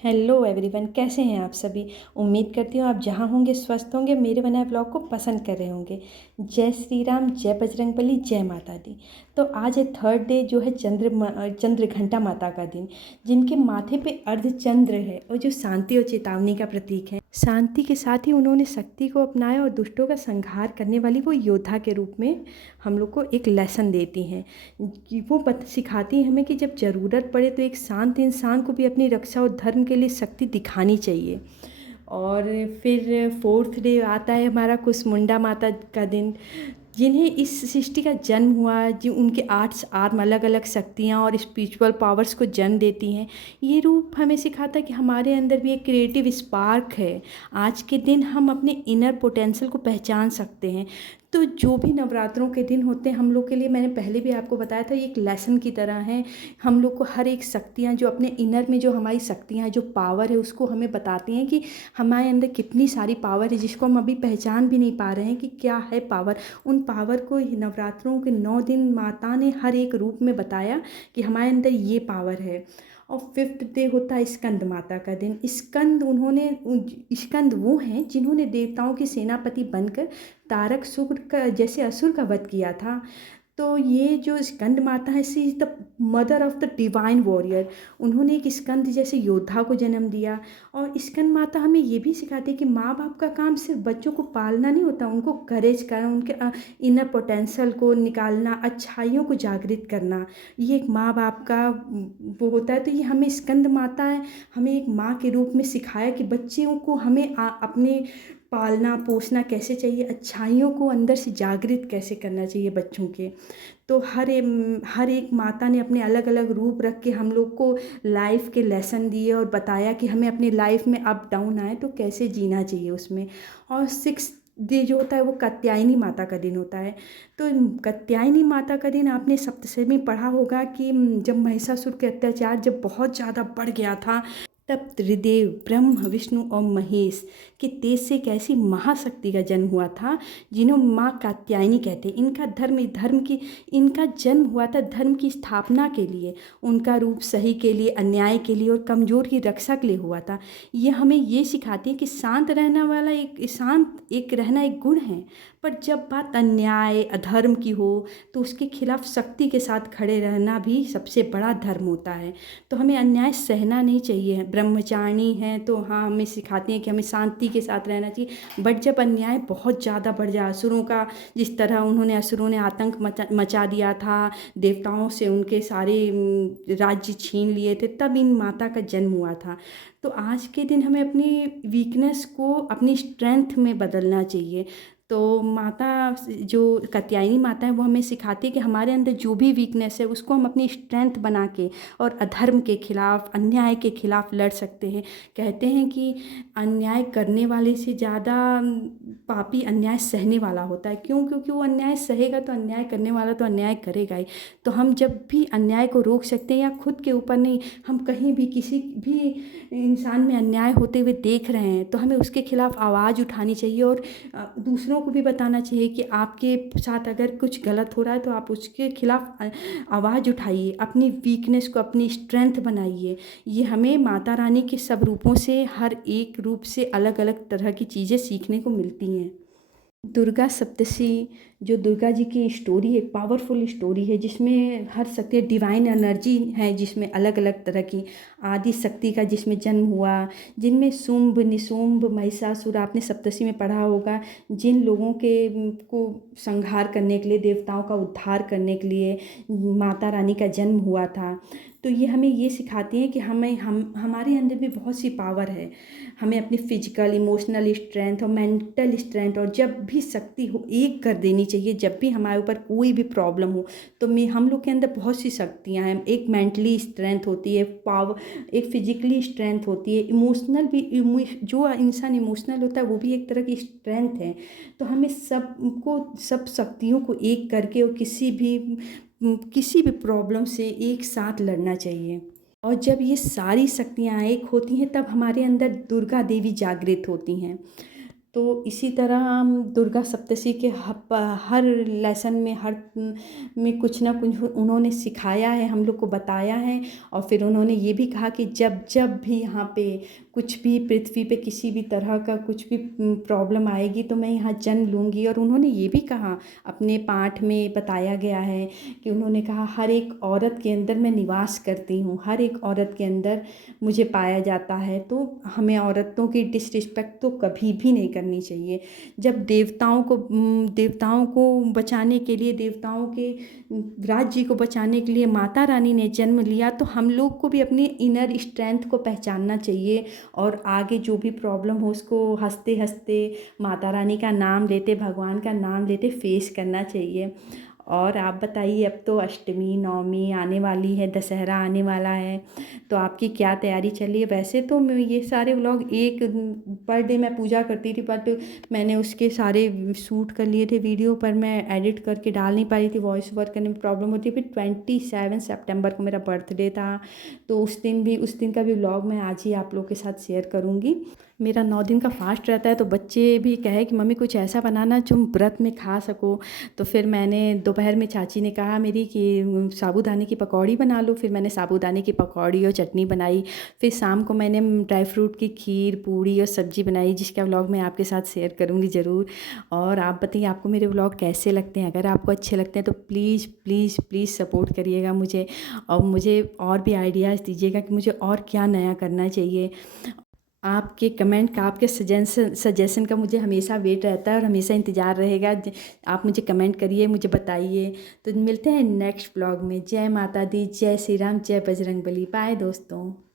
Hello everyone, कैसे हैं आप सभी। उम्मीद करती हूँ आप जहाँ होंगे स्वस्थ होंगे, मेरे बनाए ब्लॉग को पसंद कर रहे होंगे। जय श्री राम, जय बजरंगबली, जय माता दी। तो आज है थर्ड डे, जो है चंद्रघंटा माता का दिन, जिनके माथे पे अर्धचंद्र है और जो शांति और चेतावनी का प्रतीक है। शांति के साथ ही उन्होंने शक्ति को अपनाया और दुष्टों का संहार करने वाली वो योद्धा के रूप में हम लोग को एक लेसन देती हैं कि वो सिखाती है हमें कि जब ज़रूरत पड़े तो एक शांत इंसान को भी अपनी रक्षा और धर्म के लिए शक्ति दिखानी चाहिए। और फिर फोर्थ डे आता है हमारा कुसमुंडा माता का दिन, जिन्हें इस सृष्टि का जन्म हुआ, जो उनके आर्ट्स आर्म अलग अलग शक्तियाँ और स्पिरिचुअल पावर्स को जन्म देती हैं। ये रूप हमें सिखाता है कि हमारे अंदर भी एक क्रिएटिव स्पार्क है। आज के दिन हम अपने इनर पोटेंशियल को पहचान सकते हैं। तो जो भी नवरात्रों के दिन होते हैं हम लोग के लिए, मैंने पहले भी आपको बताया था, ये एक लेसन की तरह है। हम लोग को हर एक शक्तियाँ जो अपने इनर में, जो हमारी शक्तियाँ हैं, जो पावर है, उसको हमें बताती हैं कि हमारे अंदर कितनी सारी पावर है, जिसको हम अभी पहचान भी नहीं पा रहे हैं कि क्या है पावर। उन पावर को नवरात्रों के 9 दिन माता ने हर एक रूप में बताया कि हमारे अंदर ये पावर है। और फिफ्थ डे होता है स्कंद माता का दिन। स्कंद वो हैं जिन्होंने देवताओं के सेनापति बनकर तारकासुर का, जैसे असुर का वध किया था। तो ये जो स्कंद माता है, she is the mother of the divine warrior. उन्होंने एक स्कंद जैसे योद्धा को जन्म दिया। और स्कंद माता हमें ये भी सिखाती है कि माँ बाप का काम सिर्फ बच्चों को पालना नहीं होता, उनको करेज करना, उनके इनर पोटेंशियल को निकालना, अच्छाइयों को जागृत करना, ये एक माँ बाप का वो होता है। तो ये हमें स्कंद माता है, हमें एक माँ के रूप में सिखाया कि बच्चियों को हमें अपने पालना पोसना कैसे चाहिए, अच्छाइयों को अंदर से जागृत कैसे करना चाहिए बच्चों के। तो हर एक माता ने अपने अलग अलग रूप रख के हम लोग को लाइफ के लेसन दिए और बताया कि हमें अपनी लाइफ में अप डाउन आए तो कैसे जीना चाहिए उसमें। और सिक्स डे जो होता है वो कात्यायनी माता का दिन होता है। तो कात्यायनी माता का दिन आपने सप्तशती में पढ़ा होगा कि जब महिषासुर के अत्याचार जब बहुत ज़्यादा बढ़ गया था, तब त्रिदेव ब्रह्म विष्णु और महेश के तेज से एक ऐसी महाशक्ति का जन्म हुआ था जिन्हें माँ कात्यायनी कहते हैं। इनका जन्म हुआ था धर्म की स्थापना के लिए, उनका रूप सही के लिए, अन्याय के लिए और कमजोर की रक्षा के लिए हुआ था। ये हमें ये सिखाती है कि शांत एक रहना एक गुण है, पर जब बात अन्याय अधर्म की हो तो उसके खिलाफ शक्ति के साथ खड़े रहना भी सबसे बड़ा धर्म होता है। तो हमें अन्याय सहना नहीं चाहिए। ब्रह्मचारिणी हैं तो हाँ, हमें सिखाती हैं कि हमें शांति के साथ रहना चाहिए। बट जब अन्याय बहुत ज़्यादा बढ़ जाए, असुरों का जिस तरह असुरों ने आतंक मचा दिया था, देवताओं से उनके सारे राज्य छीन लिए थे, तब इन माता का जन्म हुआ था। तो आज के दिन हमें अपनी वीकनेस को अपनी स्ट्रेंथ में बदलना चाहिए। तो माता, जो कात्यायनी माता है, वो हमें सिखाती है कि हमारे अंदर जो भी वीकनेस है उसको हम अपनी स्ट्रेंथ बना के और अधर्म के खिलाफ, अन्याय के खिलाफ लड़ सकते हैं। कहते हैं कि अन्याय करने वाले से ज़्यादा पापी अन्याय सहने वाला होता है। क्यों? क्योंकि वो अन्याय सहेगा तो अन्याय करने वाला तो अन्याय करेगा ही। तो हम जब भी अन्याय को रोक सकते हैं, या खुद के ऊपर नहीं, हम कहीं भी किसी भी इंसान में अन्याय होते हुए देख रहे हैं तो हमें उसके खिलाफ आवाज़ उठानी चाहिए और दूसरों को भी बताना चाहिए कि आपके साथ अगर कुछ गलत हो रहा है तो आप उसके खिलाफ आवाज़ उठाइए, अपनी वीकनेस को अपनी स्ट्रेंथ बनाइए। ये हमें माता रानी के सब रूपों से, हर एक रूप से अलग अलग तरह की चीज़ें सीखने को मिलती हैं। दुर्गा सप्तशी, जो दुर्गा जी की स्टोरी है, एक पावरफुल स्टोरी है जिसमें हर शक्ति डिवाइन एनर्जी है, जिसमें अलग अलग तरह की आदि शक्ति का जिसमें जन्म हुआ, जिनमें शुंभ निशुंभ महिषासुर, आपने सप्तशी में पढ़ा होगा, जिन लोगों के को संहार करने के लिए, देवताओं का उद्धार करने के लिए माता रानी का जन्म हुआ था। तो ये हमें ये सिखाती है कि हमारे अंदर भी बहुत सी पावर है। हमें अपनी फिजिकल, इमोशनल स्ट्रेंथ और मेंटल स्ट्रेंथ, और जब भी शक्ति हो एक कर देनी चाहिए। जब भी हमारे ऊपर कोई भी प्रॉब्लम हो तो हम लोग के अंदर बहुत सी शक्तियाँ हैं। एक मेंटली स्ट्रेंथ होती है, पावर, एक फिजिकली स्ट्रेंथ होती है, इमोशनल भी, जो इंसान इमोशनल होता है वो भी एक तरह की स्ट्रेंथ है। तो हमें सब शक्तियों को एक करके और किसी भी प्रॉब्लम से एक साथ लड़ना चाहिए। और जब ये सारी शक्तियाँ एक होती हैं तब हमारे अंदर दुर्गा देवी जागृत होती हैं। तो इसी तरह हम दुर्गा सप्तशती के हर लेसन में, हर में कुछ ना कुछ उन्होंने सिखाया है, हम लोग को बताया है। और फिर उन्होंने ये भी कहा कि जब जब भी यहाँ पे कुछ भी पृथ्वी पे किसी भी तरह का कुछ भी प्रॉब्लम आएगी तो मैं यहाँ जन्म लूँगी। और उन्होंने ये भी कहा, अपने पाठ में बताया गया है कि उन्होंने कहा हर एक औरत के अंदर मैं निवास करती हूँ, हर एक औरत के अंदर मुझे पाया जाता है। तो हमें औरतों की डिसरिस्पेक्ट तो कभी भी नहीं करनी चाहिए। जब देवताओं को बचाने के लिए, देवताओं के राज्य को बचाने के लिए माता रानी ने जन्म लिया, तो हम लोग को भी अपनी इनर स्ट्रेंथ को पहचानना चाहिए और आगे जो भी प्रॉब्लम हो उसको हंसते हंसते, माता रानी का नाम लेते, भगवान का नाम लेते फेस करना चाहिए। और आप बताइए, अब तो अष्टमी नवमी आने वाली है, दशहरा आने वाला है, तो आपकी क्या तैयारी चल रही है? वैसे तो मैं ये सारे व्लॉग एक पर डे मैं पूजा करती थी, बट मैंने उसके सारे शूट कर लिए थे वीडियो, पर मैं एडिट करके डाल नहीं पाई थी, वॉइस ओवर करने में प्रॉब्लम होती है। फिर 27 सितंबर को मेरा बर्थडे था, तो उस दिन का भी व्लॉग मैं आज ही आप लोग के साथ शेयर करूँगी। मेरा 9 दिन का फास्ट रहता है, तो बच्चे भी कहे कि मम्मी कुछ ऐसा बनाना जो व्रत में खा सको। तो फिर मैंने दोपहर में, चाची ने कहा मेरी कि साबूदाने की पकौड़ी बना लो, फिर मैंने साबूदाने की पकौड़ी और चटनी बनाई। फिर शाम को मैंने ड्राई फ्रूट की खीर, पूड़ी और सब्ज़ी बनाई, जिसका व्लॉग मैं आपके साथ शेयर करूँगी ज़रूर। और आप बताइए आपको मेरे व्लॉग कैसे लगते हैं? अगर आपको अच्छे लगते हैं तो प्लीज़ प्लीज़ प्लीज़ सपोर्ट करिएगा मुझे, और मुझे और भी आइडियाज़ दीजिएगा कि मुझे और क्या नया करना चाहिए। आपके कमेंट का, आपके सजेशन का मुझे हमेशा वेट रहता है और हमेशा इंतज़ार रहेगा। आप मुझे कमेंट करिए, मुझे बताइए। तो मिलते हैं नेक्स्ट ब्लॉग में। जय माता दी, जय श्री राम, जय बजरंगबली। बाय दोस्तों।